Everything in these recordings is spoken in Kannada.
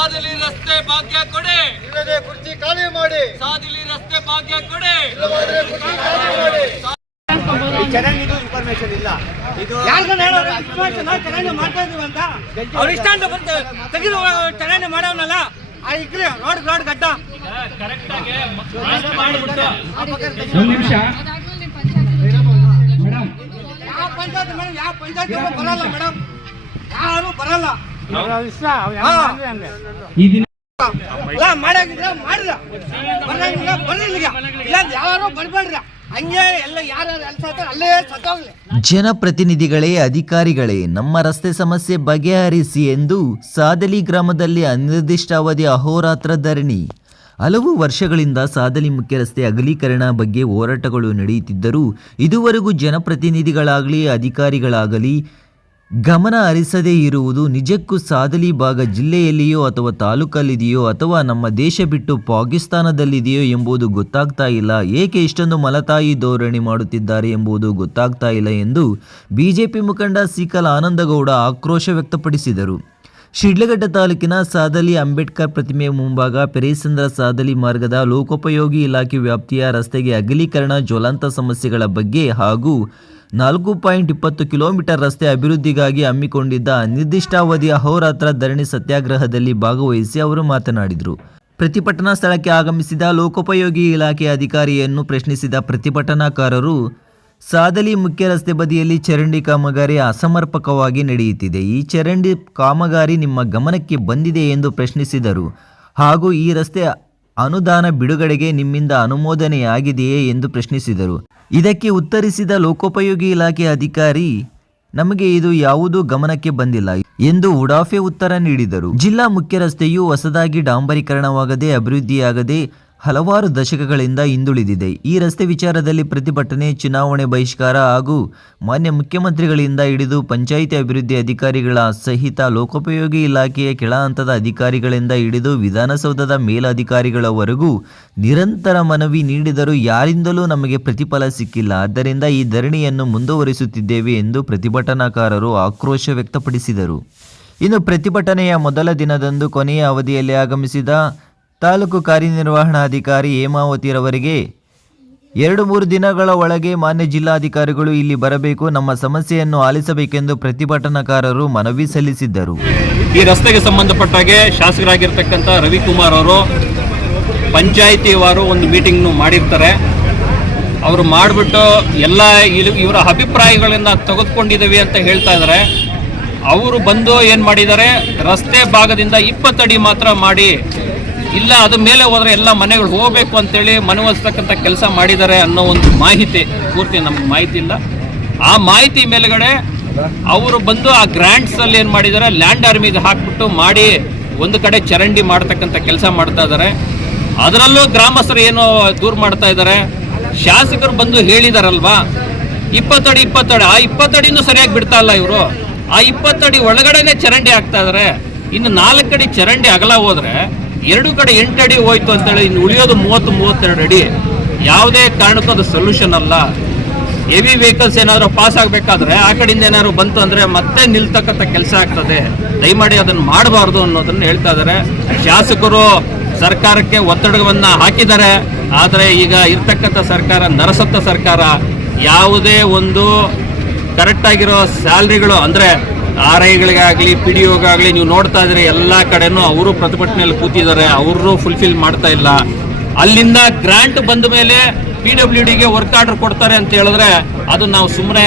ಸಾದಲಿ ರಸ್ತೆ ಭಾಗ್ಯ ಕೊಡಿ, ಇಲ್ಲದೆ ಕುರ್ಚಿ ಖಾಲಿ ಮಾಡಿ. ಸಾದಲಿ ರಸ್ತೆ ಭಾಗ್ಯ ಕೊಡಿ, ಇಲ್ಲವಾದರೆ ಕುರ್ಚಿ ಖಾಲಿ ಮಾಡಿ. ಚರಂಡಿದು ಇನ್ಫಾರ್ಮೇಶನ್ ಇಲ್ಲ. ಇದು ಚರಂಡಿ ಮಾಡ್ತಾ ಇದೀವಿ ಅಂತ ಅವ್ರ ಇಷ್ಟ ಅಂತ ಬಂದು ತೆಗೆದು ಚರಂಡಿ ಮಾಡೋನಲ್ಲ ಆ ಇಕ್ರಿ ರೋಡ್ ಗಡ್ಡ ಕರೆಕ್ಟ್ ಆಗಿ ಮಾಡಿಬಿಟ್ಟು ಒಂದು ನಿಮಿಷ ಮೇಡಮ್, ಯಾವ ಪಂಚಾಯತ್ ಬರಲ್ಲ ಮೇಡಮ್, ಯಾರು ಬರಲ್ಲ. ಈ ದಿನ ಮಾಡಂಗಿದ್ರೆ ಮಾಡ್ರ, ಬರಂಗಿಲ್ಲ ಬರ್ಲಿಲ್ಲ, ಇಲ್ಲ ಯಾರು ಬರ್ಬೇಡ್ರ. ಹಂಗೆ ಎಲ್ಲ ಯಾರು ಅಲ್ಲೇ ಸತ್ತೋಗ್ಲಿ. ಜನಪ್ರತಿನಿಧಿಗಳೇ, ಅಧಿಕಾರಿಗಳೇ, ನಮ್ಮ ರಸ್ತೆ ಸಮಸ್ಯೆ ಬಗೆಹರಿಸಿ ಎಂದು ಸಾದಲಿ ಗ್ರಾಮದಲ್ಲಿ ಅನಿರ್ದಿಷ್ಟಾವಧಿ ಅಹೋರಾತ್ರ ಧರಣಿ. ಹಲವು ವರ್ಷಗಳಿಂದ ಸಾದಲಿ ಮುಖ್ಯ ರಸ್ತೆ ಅಗಲೀಕರಣ ಬಗ್ಗೆ ಹೋರಾಟಗಳು ನಡೆಯುತ್ತಿದ್ದರೂ ಇದುವರೆಗೂ ಜನಪ್ರತಿನಿಧಿಗಳಾಗಲಿ ಅಧಿಕಾರಿಗಳಾಗಲಿ ಗಮನ ಹರಿಸದೇ ಇರುವುದು ನಿಜಕ್ಕೂ ಸಾದಲಿ ಭಾಗ ಜಿಲ್ಲೆಯಲ್ಲಿಯೋ ಅಥವಾ ತಾಲೂಕಲ್ಲಿದೆಯೋ ಅಥವಾ ನಮ್ಮ ದೇಶ ಬಿಟ್ಟು ಪಾಕಿಸ್ತಾನದಲ್ಲಿದೆಯೋ ಎಂಬುದು ಗೊತ್ತಾಗ್ತಾ ಇಲ್ಲ. ಏಕೆ ಇಷ್ಟೊಂದು ಮಲತಾಯಿ ಧೋರಣೆ ಮಾಡುತ್ತಿದ್ದಾರೆ ಎಂಬುದು ಗೊತ್ತಾಗ್ತಾ ಇಲ್ಲ ಎಂದು ಬಿಜೆಪಿ ಮುಖಂಡ ಸಿಕಲ್ ಆನಂದಗೌಡ ಆಕ್ರೋಶ ವ್ಯಕ್ತಪಡಿಸಿದರು. ಶಿಡ್ಲಘಟ್ಟ ತಾಲೂಕಿನ ಸಾದಲಿ ಅಂಬೇಡ್ಕರ್ ಪ್ರತಿಮೆ ಮುಂಭಾಗ ಪೆರೇಸಂದ್ರ ಸಾದಲಿ ಮಾರ್ಗದ ಲೋಕೋಪಯೋಗಿ ಇಲಾಖೆ ವ್ಯಾಪ್ತಿಯ ರಸ್ತೆಗೆ ಅಗಲೀಕರಣ ಜ್ವಲಂತ ಸಮಸ್ಯೆಗಳ ಬಗ್ಗೆ ಹಾಗೂ 4.20 ಕಿಲೋಮೀಟರ್ ರಸ್ತೆ ಅಭಿವೃದ್ಧಿಗಾಗಿ ಹಮ್ಮಿಕೊಂಡಿದ್ದ ಅನಿರ್ದಿಷ್ಟಾವಧಿ ಅಹೋರಾತ್ರ ಧರಣಿ ಸತ್ಯಾಗ್ರಹದಲ್ಲಿ ಭಾಗವಹಿಸಿ ಅವರು ಮಾತನಾಡಿದರು. ಪ್ರತಿಭಟನಾ ಸ್ಥಳಕ್ಕೆ ಆಗಮಿಸಿದ ಲೋಕೋಪಯೋಗಿ ಇಲಾಖೆ ಅಧಿಕಾರಿಯನ್ನು ಪ್ರಶ್ನಿಸಿದ ಪ್ರತಿಭಟನಾಕಾರರು ಸಾದಲಿ ಮುಖ್ಯ ರಸ್ತೆ ಬದಿಯಲ್ಲಿ ಚರಂಡಿ ಕಾಮಗಾರಿ ಅಸಮರ್ಪಕವಾಗಿ ನಡೆಯುತ್ತಿದೆ, ಈ ಚರಂಡಿ ಕಾಮಗಾರಿ ನಿಮ್ಮ ಗಮನಕ್ಕೆ ಬಂದಿದೆ ಎಂದು ಪ್ರಶ್ನಿಸಿದರು. ಹಾಗೂ ಈ ರಸ್ತೆ ಅನುದಾನ ಬಿಡುಗಡೆಗೆ ನಿಮ್ಮಿಂದ ಅನುಮೋದನೆಯಾಗಿದೆಯೇ ಎಂದು ಪ್ರಶ್ನಿಸಿದರು. ಇದಕ್ಕೆ ಉತ್ತರಿಸಿದ ಲೋಕೋಪಯೋಗಿ ಇಲಾಖೆ ಅಧಿಕಾರಿ, ನಮಗೆ ಇದು ಯಾವುದೂ ಗಮನಕ್ಕೆ ಬಂದಿಲ್ಲ ಎಂದು ಉಡಾಫೆ ಉತ್ತರ ನೀಡಿದರು. ಜಿಲ್ಲಾ ಮುಖ್ಯ ರಸ್ತೆಯು ಹೊಸದಾಗಿ ಡಾಂಬರೀಕರಣವಾಗದೆ ಅಭಿವೃದ್ಧಿಯಾಗದೆ ಹಲವಾರು ದಶಕಗಳಿಂದ ಹಿಂದುಳಿದಿದೆ. ಈ ರಸ್ತೆ ವಿಚಾರದಲ್ಲಿ ಪ್ರತಿಭಟನೆ, ಚುನಾವಣೆ ಬಹಿಷ್ಕಾರ ಹಾಗೂ ಮಾನ್ಯ ಮುಖ್ಯಮಂತ್ರಿಗಳಿಂದ ಹಿಡಿದು ಪಂಚಾಯಿತಿ ಅಭಿವೃದ್ಧಿ ಅಧಿಕಾರಿಗಳ ಸಹಿತ ಲೋಕೋಪಯೋಗಿ ಇಲಾಖೆಯ ಕೆಳ ಹಂತದ ಅಧಿಕಾರಿಗಳಿಂದ ಹಿಡಿದು ವಿಧಾನಸೌಧದ ಮೇಲಧಿಕಾರಿಗಳವರೆಗೂ ನಿರಂತರ ಮನವಿ ನೀಡಿದರೂ ಯಾರಿಂದಲೂ ನಮಗೆ ಪ್ರತಿಫಲ ಸಿಕ್ಕಿಲ್ಲ. ಆದ್ದರಿಂದ ಈ ಧರಣಿಯನ್ನು ಮುಂದುವರಿಸುತ್ತಿದ್ದೇವೆ ಎಂದು ಪ್ರತಿಭಟನಾಕಾರರು ಆಕ್ರೋಶ ವ್ಯಕ್ತಪಡಿಸಿದರು. ಇನ್ನು ಪ್ರತಿಭಟನೆಯ ಮೊದಲ ದಿನದಂದು ಕೊನೆಯ ಅವಧಿಯಲ್ಲಿ ಆಗಮಿಸಿದ ತಾಲೂಕು ಕಾರ್ಯನಿರ್ವಹಣಾಧಿಕಾರಿ ಹೇಮಾವತಿರವರಿಗೆ 2-3 ದಿನಗಳ ಒಳಗೆ ಮಾನ್ಯ ಜಿಲ್ಲಾಧಿಕಾರಿಗಳು ಇಲ್ಲಿ ಬರಬೇಕು, ನಮ್ಮ ಸಮಸ್ಯೆಯನ್ನು ಆಲಿಸಬೇಕೆಂದು ಪ್ರತಿಭಟನಾಕಾರರು ಮನವಿ ಸಲ್ಲಿಸಿದ್ದರು. ಈ ರಸ್ತೆಗೆ ಸಂಬಂಧಪಟ್ಟಾಗೆ ಶಾಸಕರಾಗಿರ್ತಕ್ಕಂಥ ರವಿಕುಮಾರ್ ಅವರು ಪಂಚಾಯಿತಿ ವಾರು ಒಂದು ಮೀಟಿಂಗ್ನು ಮಾಡಿರ್ತಾರೆ. ಅವರು ಮಾಡಿಬಿಟ್ಟು ಎಲ್ಲ ಇವರ ಅಭಿಪ್ರಾಯಗಳನ್ನು ತೆಗೆದುಕೊಂಡಿದ್ದೇವೆ ಅಂತ ಹೇಳ್ತಾ ಇದ್ದಾರೆ. ಅವರು ಬಂದು ಏನು ಮಾಡಿದ್ದಾರೆ, ರಸ್ತೆ ಭಾಗದಿಂದ 20 ಅಡಿ ಮಾತ್ರ ಮಾಡಿ, ಇಲ್ಲ ಅದ ಮೇಲೆ ಹೋದರೆ ಎಲ್ಲ ಮನೆಗಳು ಹೋಗಬೇಕು ಅಂತೇಳಿ ಮನವೊಲಿಸ್ತಕ್ಕಂಥ ಕೆಲಸ ಮಾಡಿದ್ದಾರೆ ಅನ್ನೋ ಒಂದು ಮಾಹಿತಿ, ಪೂರ್ತಿ ನಮ್ಗೆ ಮಾಹಿತಿ ಇಲ್ಲ. ಆ ಮಾಹಿತಿ ಮೇಲೆಗಡೆ ಅವರು ಬಂದು ಆ ಗ್ರ್ಯಾಂಟ್ಸಲ್ಲಿ ಏನು ಮಾಡಿದ್ದಾರೆ, ಲ್ಯಾಂಡ್ ಆರ್ಮಿಗೆ ಹಾಕ್ಬಿಟ್ಟು ಮಾಡಿ ಒಂದು ಕಡೆ ಚರಂಡಿ ಮಾಡ್ತಕ್ಕಂಥ ಕೆಲಸ ಮಾಡ್ತಾ ಇದ್ದಾರೆ. ಅದರಲ್ಲೂ ಗ್ರಾಮಸ್ಥರು ಏನು ದೂರ ಮಾಡ್ತಾ ಇದ್ದಾರೆ. ಶಾಸಕರು ಬಂದು ಹೇಳಿದಾರಲ್ವಾ 20 ಅಡಿ ಆ 20 ಅಡಿನೂ ಸರಿಯಾಗಿ ಬಿಡ್ತಾ ಇಲ್ಲ ಇವರು. ಆ 20 ಅಡಿ ಒಳಗಡೆನೆ ಚರಂಡಿ ಹಾಕ್ತಾ ಇದ್ದಾರೆ. ಇನ್ನು 4 ಅಡಿ ಚರಂಡಿ ಅಗಲ ಹೋದ್ರೆ 2 ಕಡೆ 8 ಅಡಿ ಹೋಯ್ತು ಅಂತೇಳಿ ಇನ್ನು ಉಳಿಯೋದು 30-32 ಅಡಿ. ಯಾವುದೇ ಕಾರಣಕ್ಕೂ ಅದು ಸೊಲ್ಯೂಷನ್ ಅಲ್ಲ. ಹೆವಿ ವೆಹಿಕಲ್ಸ್ ಏನಾದರೂ ಪಾಸ್ ಆಗಬೇಕಾದ್ರೆ ಆ ಕಡೆಯಿಂದ ಏನಾದ್ರು ಬಂತು ಅಂದರೆ ಮತ್ತೆ ನಿಲ್ತಕ್ಕಂಥ ಕೆಲಸ ಆಗ್ತದೆ. ದಯಮಾಡಿ ಅದನ್ನು ಮಾಡಬಾರ್ದು ಅನ್ನೋದನ್ನು ಹೇಳ್ತಾ ಇದ್ದಾರೆ. ಶಾಸಕರು ಸರ್ಕಾರಕ್ಕೆ ಒತ್ತಡವನ್ನು ಹಾಕಿದ್ದಾರೆ. ಆದರೆ ಈಗ ಇರ್ತಕ್ಕಂಥ ಸರ್ಕಾರ ನರಸತ್ತ ಸರ್ಕಾರ. ಯಾವುದೇ ಒಂದು ಕರೆಕ್ಟಾಗಿರೋ ಸ್ಯಾಲ್ರಿಗಳು ಅಂದರೆ RIಗಳಿಗಾಗಲಿ PDOಗಾಗಲಿ ನೀವು ನೋಡ್ತಾ ಇದ್ರೆ ಎಲ್ಲ ಕಡೆನೂ ಅವರು ಪ್ರತಿಭಟನೆಯಲ್ಲಿ ಕೂತಿದ್ದಾರೆ. ಅವರು ಫುಲ್ಫಿಲ್ ಮಾಡ್ತಾ ಇಲ್ಲ. ಅಲ್ಲಿಂದ ಗ್ರಾಂಟ್ ಬಂದ ಮೇಲೆ PWDಗೆ ವರ್ಕ್ ಆರ್ಡರ್ ಕೊಡ್ತಾರೆ ಅಂತ ಹೇಳಿದ್ರೆ ಅದು ನಾವು ಸುಮ್ಮನೆ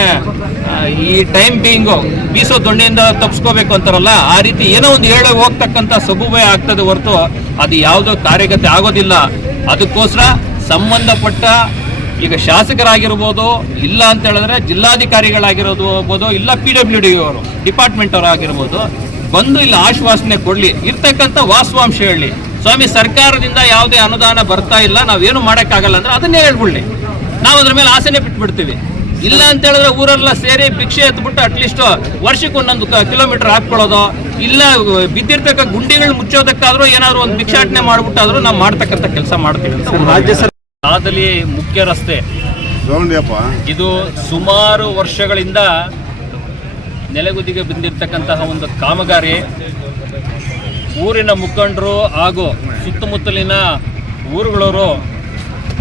ಈ ಟೈಮ್ ಬೀಯಿಂಗು ಬೀಸೋ ದೊಣ್ಣೆಯಿಂದ ತಪ್ಪಿಸ್ಕೋಬೇಕು ಅಂತಾರಲ್ಲ, ಆ ರೀತಿ ಏನೋ ಒಂದು ಹೇಳಿ ಹೋಗ್ತಕ್ಕಂಥ ಸಬೂಬೆ ಆಗ್ತದೆ ಹೊರತು ಅದು ಯಾವುದೋ ಕಾರ್ಯಗತೆ ಆಗೋದಿಲ್ಲ. ಅದಕ್ಕೋಸ್ಕರ ಸಂಬಂಧಪಟ್ಟ ಈಗ ಶಾಸಕರಾಗಿರ್ಬೋದು, ಇಲ್ಲ ಅಂತ ಹೇಳಿದ್ರೆ ಜಿಲ್ಲಾಧಿಕಾರಿಗಳಾಗಿರ್ಬೋದು, ಇಲ್ಲ PWD ಅವರು ಡಿಪಾರ್ಟ್ಮೆಂಟ್ ಅವರು ಆಗಿರ್ಬೋದು, ಬಂದು ಇಲ್ಲಿ ಆಶ್ವಾಸನೆ ಕೊಡಲಿ, ಇರ್ತಕ್ಕಂಥ ವಾಸ್ತವಾಂಶ ಹೇಳಿ. ಸ್ವಾಮಿ ಸರ್ಕಾರದಿಂದ ಯಾವುದೇ ಅನುದಾನ ಬರ್ತಾ ಇಲ್ಲ, ನಾವೇನು ಮಾಡೋಕ್ಕಾಗಲ್ಲ ಅಂದ್ರೆ ಅದನ್ನೇ ಹೇಳ್ಬಿಡ್ಲಿ. ನಾವು ಅದ್ರ ಮೇಲೆ ಆಸೆನೇ ಬಿಟ್ಬಿಡ್ತೀವಿ. ಇಲ್ಲ ಅಂತ ಹೇಳಿದ್ರೆ ಊರೆಲ್ಲ ಸೇರಿ ಭಿಕ್ಷೆ ಎತ್ಬಿಟ್ಟು ಅಟ್ಲೀಸ್ಟ್ ವರ್ಷಕ್ಕೆ 1 ಕಿಲೋಮೀಟರ್ ಹಾಕ್ಕೊಳ್ಳೋದು, ಇಲ್ಲ ಬಿದ್ದಿರ್ತಕ್ಕ ಗುಂಡಿಗಳು ಮುಚ್ಚೋದಕ್ಕಾದ್ರೂ ಏನಾದ್ರು ಒಂದು ಭಿಕ್ಷಾಟನೆ ಮಾಡ್ಬಿಟ್ಟಾದ್ರೂ ನಾವು ಮಾಡ್ತಕ್ಕಂಥ ಕೆಲಸ ಮಾಡ್ತೀವಿ. ರಾಜ್ಯ ಸಾದಲಿ ಮುಖ್ಯ ರಸ್ತೆ ಇದು ಸುಮಾರು ವರ್ಷಗಳಿಂದ ನೆಲೆಗುದಿಗೆ ಬಂದಿರತಕ್ಕಂತಹ ಒಂದು ಕಾಮಗಾರಿ. ಊರಿನ ಮುಖಂಡರು ಹಾಗೂ ಸುತ್ತಮುತ್ತಲಿನ ಊರುಗಳವರು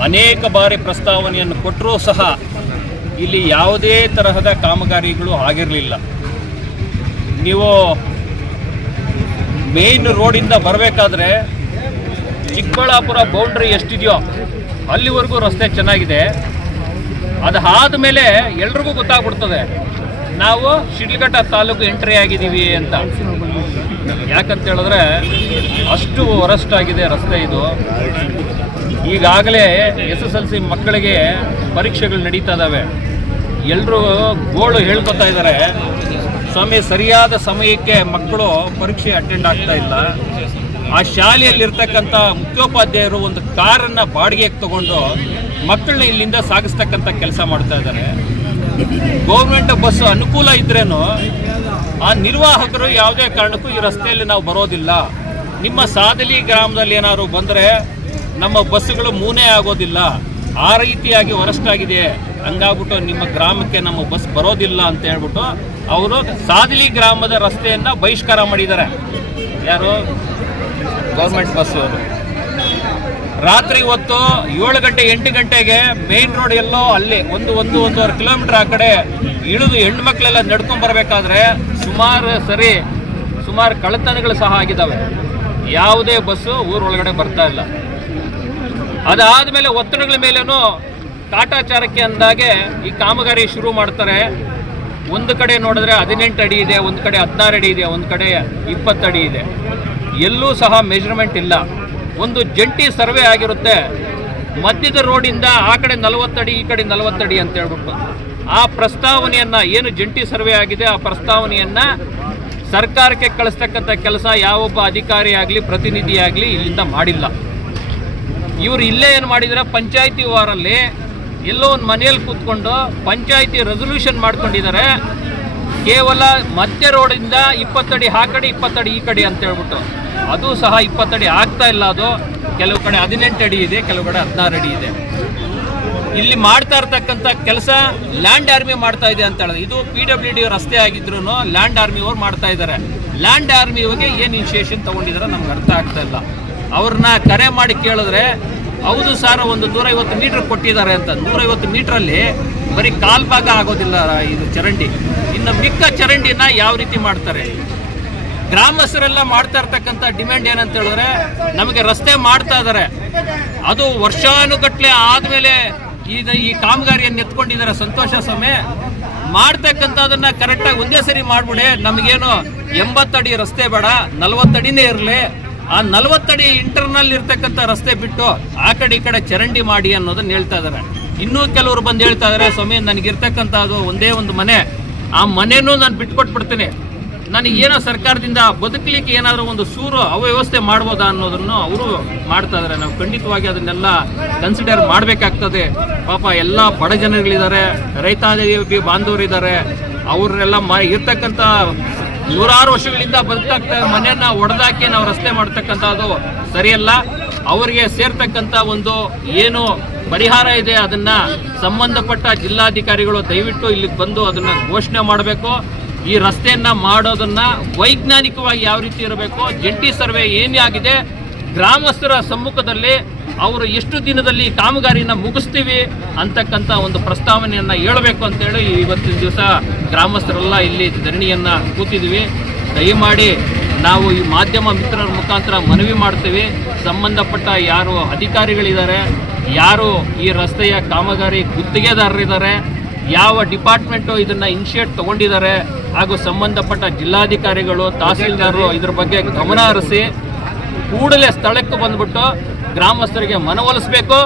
ಅನೇಕ ಬಾರಿ ಪ್ರಸ್ತಾವನೆಯನ್ನು ಕೊಟ್ಟರೂ ಸಹ ಇಲ್ಲಿ ಯಾವುದೇ ತರಹದ ಕಾಮಗಾರಿಗಳು ಆಗಿರಲಿಲ್ಲ. ನೀವು ಮೇನ್ ರೋಡಿಂದ ಬರಬೇಕಾದ್ರೆ ಚಿಕ್ಕಬಳ್ಳಾಪುರ ಬೌಂಡ್ರಿ ಎಷ್ಟಿದೆಯೋ ಅಲ್ಲಿವರೆಗೂ ರಸ್ತೆ ಚೆನ್ನಾಗಿದೆ. ಅದಾದ ಮೇಲೆ ಎಲ್ರಿಗೂ ಗೊತ್ತಾಗ್ಬಿಡ್ತದೆ ನಾವು ಶಿಡ್ಲಘಟ್ಟ ತಾಲೂಕು ಎಂಟ್ರಿ ಆಗಿದ್ದೀವಿ ಅಂತ. ಯಾಕಂತ ಹೇಳಿದ್ರೆ ಅಷ್ಟು ವರಸ್ಟ್ ಆಗಿದೆ ರಸ್ತೆ ಇದು. ಈಗಾಗಲೇ SSLC ಮಕ್ಕಳಿಗೆ ಪರೀಕ್ಷೆಗಳು ನಡೀತಾ ಇದ್ದಾವೆ. ಎಲ್ಲರೂ ಗೋಳು ಹೇಳ್ಕೊತಾ ಇದ್ದಾರೆ, ಸ್ವಾಮಿ ಸರಿಯಾದ ಸಮಯಕ್ಕೆ ಮಕ್ಕಳು ಪರೀಕ್ಷೆ ಅಟೆಂಡ್ ಆಗ್ತಾ ಇಲ್ಲ. ಆ ಶಾಲೆಯಲ್ಲಿರ್ತಕ್ಕಂಥ ಮುಖ್ಯೋಪಾಧ್ಯಾಯರು ಒಂದು ಕಾರನ್ನು ಬಾಡಿಗೆಗೆ ತಗೊಂಡು ಮಕ್ಕಳನ್ನ ಇಲ್ಲಿಂದ ಸಾಗಿಸ್ತಕ್ಕಂಥ ಕೆಲಸ ಮಾಡ್ತಾ ಇದ್ದಾರೆ. ಗೌರ್ಮೆಂಟ್ ಬಸ್ ಅನುಕೂಲ ಇದ್ರೇನು ಆ ನಿರ್ವಾಹಕರು ಯಾವುದೇ ಕಾರಣಕ್ಕೂ ಈ ರಸ್ತೆಯಲ್ಲಿ ನಾವು ಬರೋದಿಲ್ಲ, ನಿಮ್ಮ ಸಾದಲಿ ಗ್ರಾಮದಲ್ಲಿ ಏನಾದ್ರು ಬಂದರೆ ನಮ್ಮ ಬಸ್ಸುಗಳು ಮೂನೇ ಆಗೋದಿಲ್ಲ, ಆ ರೀತಿಯಾಗಿ ವರಷ್ಟಾಗಿದೆ, ಹಂಗಾಗ್ಬಿಟ್ಟು ನಿಮ್ಮ ಗ್ರಾಮಕ್ಕೆ ನಮ್ಮ ಬಸ್ ಬರೋದಿಲ್ಲ ಅಂತ ಹೇಳ್ಬಿಟ್ಟು ಅವರು ಸಾದಲಿ ಗ್ರಾಮದ ರಸ್ತೆಯನ್ನು ಬಹಿಷ್ಕಾರ ಮಾಡಿದ್ದಾರೆ. ಯಾರು? ಗೌರ್ಮೆಂಟ್ ಬಸ್ ಅವರು. ರಾತ್ರಿ ಹೊತ್ತು 7 ಗಂಟೆ 8 ಗಂಟೆಗೆ ಮೇನ್ ರೋಡ್ ಎಲ್ಲೋ ಅಲ್ಲಿ ಒಂದೂವರೆ ಕಿಲೋಮೀಟರ್ ಆ ಕಡೆ ಇಳಿದು ಹೆಣ್ಮಕ್ಳೆಲ್ಲ ನಡ್ಕೊಂಡು ಬರಬೇಕಾದ್ರೆ ಸುಮಾರು ಕಳ್ಳತನಗಳು ಸಹ ಆಗಿದ್ದಾವೆ. ಯಾವುದೇ ಬಸ್ಸು ಊರೊಳಗಡೆ ಬರ್ತಾ ಇಲ್ಲ. ಅದಾದಮೇಲೆ ಒತ್ತಡಗಳ ಮೇಲೇನೂ ಕಾಟಾಚಾರಕ್ಕೆ ಅಂದಾಗೆ ಈ ಕಾಮಗಾರಿ ಶುರು ಮಾಡ್ತಾರೆ. ಒಂದು ಕಡೆ ನೋಡಿದ್ರೆ 18 ಅಡಿ ಇದೆ, ಒಂದು ಕಡೆ 16 ಅಡಿ ಇದೆ, ಒಂದು ಕಡೆ 20 ಅಡಿ ಇದೆ. ಎಲ್ಲೂ ಸಹ ಮೆಜರ್ಮೆಂಟ್ ಇಲ್ಲ. ಒಂದು ಜಂಟಿ ಸರ್ವೆ ಆಗಿರುತ್ತೆ, ಮಧ್ಯದ ರೋಡಿಂದ ಆ ಕಡೆ 40 ಅಡಿ ಈ ಕಡೆ 40 ಅಡಿ ಅಂತ ಹೇಳ್ಬಿಟ್ಟು ಆ ಪ್ರಸ್ತಾವನೆಯನ್ನು ಏನು ಜಂಟಿ ಸರ್ವೆ ಆಗಿದೆ ಆ ಪ್ರಸ್ತಾವನೆಯನ್ನು ಸರ್ಕಾರಕ್ಕೆ ಕಳಿಸ್ತಕ್ಕಂಥ ಕೆಲಸ ಯಾವೊಬ್ಬ ಅಧಿಕಾರಿ ಆಗಲಿ ಪ್ರತಿನಿಧಿ ಆಗಲಿ ಇಲ್ಲಿಂದ ಮಾಡಿಲ್ಲ. ಇವರು ಇಲ್ಲೇ ಏನು ಮಾಡಿದರೆ ಪಂಚಾಯಿತಿ ವಾರಲ್ಲಿ ಎಲ್ಲೋ ಒಂದು ಮನೆಯಲ್ಲಿ ಕೂತ್ಕೊಂಡು ಪಂಚಾಯಿತಿ ರೆಸೊಲ್ಯೂಷನ್ ಮಾಡ್ಕೊಂಡಿದ್ದಾರೆ. ಕೇವಲ ಮಧ್ಯ ರೋಡಿಂದ 20 ಅಡಿ ಆ ಕಡೆ 20 ಅಡಿ ಈ ಕಡೆ ಅಂತ ಹೇಳ್ಬಿಟ್ಟು ಅದು ಸಹ 20 ಅಡಿ ಆಗ್ತಾ ಇಲ್ಲ. ಅದು ಕೆಲವು ಕಡೆ 18 ಅಡಿ ಇದೆ, ಕೆಲವು ಕಡೆ 16 ಅಡಿ ಇದೆ. ಇಲ್ಲಿ ಮಾಡ್ತಾ ಇರ್ತಕ್ಕಂಥ ಕೆಲಸ ಲ್ಯಾಂಡ್ ಆರ್ಮಿ ಮಾಡ್ತಾ ಇದೆ ಅಂತ ಹೇಳಿದ್ರೆ, ಇದು PWD ರಸ್ತೆ ಆಗಿದ್ರು ಲ್ಯಾಂಡ್ ಆರ್ಮಿ ಅವ್ರು ಮಾಡ್ತಾ ಇದ್ದಾರೆ. ಲ್ಯಾಂಡ್ ಆರ್ಮಿ ಅವ್ರಿಗೆ ಏನು ಇನಿಷಿಯೇಷನ್ ತಗೊಂಡಿದ್ದಾರೆ ನಮ್ಗೆ ಅರ್ಥ ಆಗ್ತಾ ಇಲ್ಲ. ಅವ್ರನ್ನ ಕರೆ ಮಾಡಿ ಕೇಳಿದ್ರೆ ಹೌದು ಸರ್ ಒಂದು 150 ಮೀಟರ್ ಕೊಟ್ಟಿದ್ದಾರೆ ಅಂತ. 150 ಮೀಟ್ರಲ್ಲಿ ಬರೀ ಕಾಲ್ ಭಾಗ ಆಗೋದಿಲ್ಲ ಇದು ಚರಂಡಿ, ಇನ್ನು ಮಿಕ್ಕ ಚರಂಡಿನ ಯಾವ ರೀತಿ ಮಾಡ್ತಾರೆ? ಗ್ರಾಮಸ್ಥರೆಲ್ಲ ಮಾಡ್ತಾ ಇರ್ತಕ್ಕಂಥ ಡಿಮ್ಯಾಂಡ್ ಏನಂತ ಹೇಳಿದ್ರೆ ನಮಗೆ ರಸ್ತೆ ಮಾಡ್ತಾ ಇದ್ದಾರೆ, ಅದು ವರ್ಷಾನುಗಟ್ಲೆ ಆದಮೇಲೆ ಈ ಕಾಮಗಾರಿಯನ್ನು ಎತ್ಕೊಂಡಿದ್ದಾರೆ. ಸಂತೋಷ ಸಮಯ ಮಾಡ್ತಕ್ಕಂಥದನ್ನ ಕರೆಕ್ಟಾಗಿ ಒಂದೇ ಸರಿ ಮಾಡ್ಬಿಡಿ. ನಮಗೇನು 80 ಅಡಿ ರಸ್ತೆ ಬೇಡ, 40 ಅಡಿನೇ ಇರಲಿ. ಆ 40 ಅಡಿ ಇಂಟರ್ನಲ್ ಇರ್ತಕ್ಕಂಥ ರಸ್ತೆ ಬಿಟ್ಟು ಆ ಕಡೆ ಈ ಕಡೆ ಚರಂಡಿ ಮಾಡಿ ಅನ್ನೋದನ್ನ ಹೇಳ್ತಾ ಇದ್ದಾರೆ. ಇನ್ನೂ ಕೆಲವರು ಬಂದು ಹೇಳ್ತಾ ಇದ್ದಾರೆ, ಸ್ವಾಮಿ ನನಗಿರ್ತಕ್ಕಂಥ ಅದು ಒಂದೇ ಒಂದು ಮನೆ, ಆ ಮನೆನೂ ನಾನು ಬಿಟ್ಕೊಟ್ಬಿಡ್ತೀನಿ, ನನಗೇನೋ ಸರ್ಕಾರದಿಂದ ಬದುಕಲಿಕ್ಕೆ ಏನಾದರೂ ಒಂದು ಅವ್ಯವಸ್ಥೆ ಮಾಡ್ಬೋದಾ ಅನ್ನೋದನ್ನು ಅವರು ಮಾಡ್ತಾ ಇದ್ದಾರೆ. ನಾವು ಖಂಡಿತವಾಗಿ ಅದನ್ನೆಲ್ಲ ಕನ್ಸಿಡರ್ ಮಾಡಬೇಕಾಗ್ತದೆ. ಪಾಪ ಎಲ್ಲ ಬಡ ಜನಗಳಿದ್ದಾರೆ, ರೈತಾಪಿ ಬಾಂಧವರಿದ್ದಾರೆ, ಅವರೆಲ್ಲ ಇರ್ತಕ್ಕಂಥ 100 ವರ್ಷಗಳಿಂದ ಬದುಕಾಗ್ತಾ ಮನೆಯನ್ನ ಒಡೆದಾಕಿ ನಾವು ರಸ್ತೆ ಮಾಡ್ತಕ್ಕಂಥದ್ದು ಸರಿಯಲ್ಲ. ಅವರಿಗೆ ಸೇರ್ತಕ್ಕಂಥ ಒಂದು ಏನು ಪರಿಹಾರ ಇದೆ ಅದನ್ನ ಸಂಬಂಧಪಟ್ಟ ಜಿಲ್ಲಾಧಿಕಾರಿಗಳು ದಯವಿಟ್ಟು ಇಲ್ಲಿಗೆ ಬಂದು ಅದನ್ನ ಘೋಷಣೆ ಮಾಡಬೇಕು. ಈ ರಸ್ತೆಯನ್ನ ಮಾಡೋದನ್ನ ವೈಜ್ಞಾನಿಕವಾಗಿ ಯಾವ ರೀತಿ ಇರಬೇಕು, ಜಂಟಿ ಸರ್ವೆ ಏನಾಗಿದೆ ಗ್ರಾಮಸ್ಥರ ಸಮ್ಮುಖದಲ್ಲಿ ಅವರು ಎಷ್ಟು ದಿನದಲ್ಲಿ ಕಾಮಗಾರಿನ ಮುಗಿಸ್ತೀವಿ ಅಂತಕ್ಕಂಥ ಒಂದು ಪ್ರಸ್ತಾವನೆಯನ್ನು ಹೇಳಬೇಕು ಅಂತೇಳಿ ಇವತ್ತಿನ ದಿವಸ ಗ್ರಾಮಸ್ಥರೆಲ್ಲ ಇಲ್ಲಿ ಧರಣಿಯನ್ನ ಕೂತಿದ್ದೀವಿ. ದಯಮಾಡಿ ನಾವು ಈ ಮಾಧ್ಯಮ ಮಿತ್ರರ ಮುಖಾಂತರ ಮನವಿ ಮಾಡ್ತೀವಿ, ಸಂಬಂಧಪಟ್ಟ ಯಾರು ಅಧಿಕಾರಿಗಳಿದ್ದಾರೆ, ಯಾರು ಈ ರಸ್ತೆಯ ಕಾಮಗಾರಿ ಗುತ್ತಿಗೆದಾರರಿದ್ದಾರೆ, ಯಾವ ಡಿಪಾರ್ಟ್ಮೆಂಟು ಇದನ್ನು ಇನಿಷಿಯೇಟ್ ತಗೊಂಡಿದ್ದಾರೆ ಹಾಗೂ ಸಂಬಂಧಪಟ್ಟ ಜಿಲ್ಲಾಧಿಕಾರಿಗಳು ತಹಸೀಲ್ದಾರರು ಇದ್ರ ಬಗ್ಗೆ ಗಮನ ಹರಿಸಿ ಕೂಡಲೇ ಸ್ಥಳಕ್ಕೆ ಬಂದ್ಬಿಟ್ಟು ಗ್ರಾಮಸ್ಥರಿಗೆ ಮನವೊಲಿಸಬೇಕು.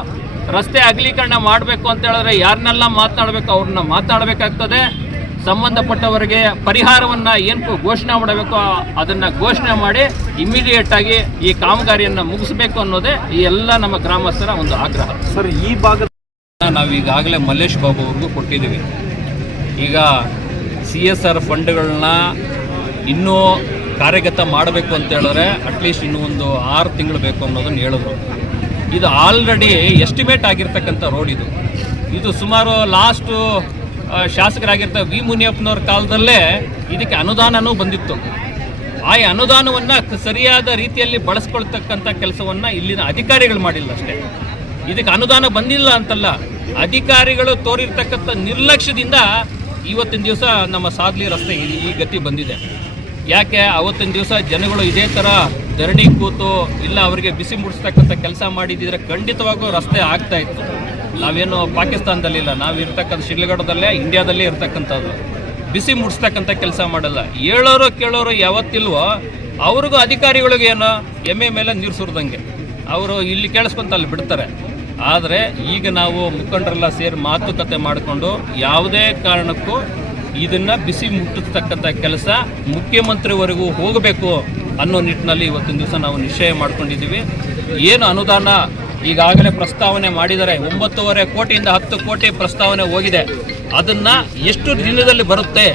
ರಸ್ತೆ ಅಗಲೀಕರಣ ಮಾಡಬೇಕು ಅಂತ ಹೇಳಿದ್ರೆ ಯಾರನ್ನೆಲ್ಲ ಮಾತನಾಡಬೇಕು ಅವ್ರನ್ನ ಮಾತನಾಡಬೇಕಾಗ್ತದೆ. ಸಂಬಂಧಪಟ್ಟವರಿಗೆ ಪರಿಹಾರವನ್ನು ಏನು ಘೋಷಣೆ ಮಾಡಬೇಕು ಅದನ್ನು ಘೋಷಣೆ ಮಾಡಿ ಇಮಿಡಿಯೇಟ್ ಆಗಿ ಈ ಕಾಮಗಾರಿಯನ್ನು ಮುಗಿಸಬೇಕು ಅನ್ನೋದೇ ಈ ಎಲ್ಲ ನಮ್ಮ ಗ್ರಾಮಸ್ಥರ ಒಂದು ಆಗ್ರಹ. ಸರ್, ಈ ಭಾಗದ ನಾವು ಈಗಾಗಲೇ ಮಲ್ಲೇಶ್ ಬಾಬು ಅವ್ರಿಗೂ ಕೊಟ್ಟಿದ್ದೀವಿ. ಈಗ CSR ಫಂಡ್ಗಳನ್ನ ಇನ್ನೂ ಕಾರ್ಯಗತ ಮಾಡಬೇಕು ಅಂತ ಹೇಳಿದ್ರೆ ಅಟ್ಲೀಸ್ಟ್ ಇನ್ನೂ ಒಂದು 6 ತಿಂಗಳು ಬೇಕು ಅನ್ನೋದನ್ನು ಹೇಳಿದ್ರು. ಇದು ಆಲ್ರೆಡಿ ಎಸ್ಟಿಮೇಟ್ ಆಗಿರ್ತಕ್ಕಂಥ ರೋಡ್ ಇದು ಸುಮಾರು ಲಾಸ್ಟು ಶಾಸಕರಾಗಿರ್ತಾರೆ V. ಮುನಿಯಪ್ಪನವ್ರ ಕಾಲದಲ್ಲೇ ಇದಕ್ಕೆ ಅನುದಾನನೂ ಬಂದಿತ್ತು. ಆ ಅನುದಾನವನ್ನು ಸರಿಯಾದ ರೀತಿಯಲ್ಲಿ ಬಳಸ್ಕೊಳ್ತಕ್ಕಂಥ ಕೆಲಸವನ್ನು ಇಲ್ಲಿನ ಅಧಿಕಾರಿಗಳು ಮಾಡಿಲ್ಲ ಅಷ್ಟೇ. ಇದಕ್ಕೆ ಅನುದಾನ ಬಂದಿಲ್ಲ ಅಂತಲ್ಲ, ಅಧಿಕಾರಿಗಳು ತೋರಿರ್ತಕ್ಕಂಥ ನಿರ್ಲಕ್ಷ್ಯದಿಂದ ಇವತ್ತಿನ ದಿವಸ ನಮ್ಮ ಸಾದ್ಲಿ ರಸ್ತೆ ಈ ಗತಿ ಬಂದಿದೆ. ಯಾಕೆ ಅವತ್ತಿನ ದಿವಸ ಜನಗಳು ಇದೇ ಥರ ಧರಣಿ ಕೂತು ಇಲ್ಲ ಅವರಿಗೆ ಬಿಸಿ ಮುಡಿಸ್ತಕ್ಕಂಥ ಕೆಲಸ ಮಾಡಿದ್ದಿದ್ರೆ ಖಂಡಿತವಾಗೂ ರಸ್ತೆ ಆಗ್ತಾ ಇತ್ತು. ನಾವೇನು ಪಾಕಿಸ್ತಾನದಲ್ಲಿಲ್ಲ, ನಾವು ಇರ್ತಕ್ಕಂಥ ಶಿಡ್ಲಘಟ್ಟದಲ್ಲೇ ಇಂಡಿಯಾದಲ್ಲೇ ಇರ್ತಕ್ಕಂಥದ್ದು. ಬಿಸಿ ಮುಡಿಸ್ತಕ್ಕಂಥ ಕೆಲಸ ಮಾಡಲ್ಲ. ಹೇಳೋರು ಕೇಳೋರು ಯಾವತ್ತಿಲ್ವೋ ಅವ್ರಿಗೂ ಅಧಿಕಾರಿಗಳಿಗೂ ಏನೋ ಎಮ್ಮೆ ಮೇಲೆ ನೀರು ಸುರಿದಂಗೆ ಅವರು ಇಲ್ಲಿ ಕೇಳಿಸ್ಕೊಂತ ಅಲ್ಲಿ ಬಿಡ್ತಾರೆ. ಆದರೆ ಈಗ ನಾವು ಮುಖಂಡರೆಲ್ಲ ಸೇರಿ ಮಾತುಕತೆ ಮಾಡಿಕೊಂಡು ಯಾವುದೇ ಕಾರಣಕ್ಕೂ ಇದನ್ನು ಬಿಸಿ ಮುಟ್ಟಿಸ್ತಕ್ಕಂಥ ಕೆಲಸ ಮುಖ್ಯಮಂತ್ರಿವರೆಗೂ ಹೋಗಬೇಕು ಅನ್ನೋ ನಿಟ್ಟಿನಲ್ಲಿ ಇವತ್ತಿನ ದಿವಸ ನಾವು ನಿಶ್ಚಯ ಮಾಡ್ಕೊಂಡಿದ್ದೀವಿ. ಏನು ಅನುದಾನ ಈಗಾಗಲೇ ಪ್ರಸ್ತಾವನೆ ಮಾಡಿದ್ದಾರೆ, 9.5 ಕೋಟಿಯಿಂದ 10 ಕೋಟಿ ಪ್ರಸ್ತಾವನೆ ಹೋಗಿದೆ. ಅದನ್ನು ಎಷ್ಟು ದಿನದಲ್ಲಿ ಬರುತ್ತೆ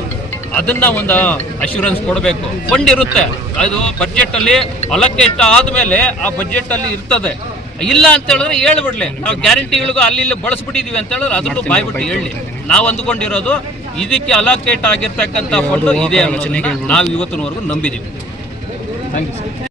ಅದನ್ನು ಒಂದು ಅಶ್ಯೂರೆನ್ಸ್ ಕೊಡಬೇಕು. ಫಂಡ್ ಇರುತ್ತೆ, ಅದು ಬಜೆಟಲ್ಲಿ ಅಲೋಕೇಟ್ ಆದಮೇಲೆ ಆ ಬಜೆಟಲ್ಲಿ ಇರ್ತದೆ. ಇಲ್ಲ ಅಂತ ಹೇಳಿದ್ರೆ ಹೇಳ್ಬಿಡ್ಲಿ, ನಾವು ಗ್ಯಾರಂಟಿಗಳಿಗೂ ಅಲ್ಲಿ ಇಲ್ಲಿ ಬಳಸ್ಬಿಟ್ಟಿದೀವಿ ಅಂತ ಹೇಳಿದ್ರೆ ಅದನ್ನು ಬಾಯ್ಬಿಟ್ಟು ಹೇಳಿ. ನಾವು ಅಂದ್ಕೊಂಡಿರೋದು ಇದಕ್ಕೆ ಅಲೋಕೇಟ್ ಆಗಿರ್ತಕ್ಕಂಥ ಫಂಡ್ ಇದೆ ಅನ್ನೋದನ್ನ ನಾವು ಇವತ್ತಿನವರೆಗೂ ನಂಬಿದ್ದೀವಿ. Thank you sir.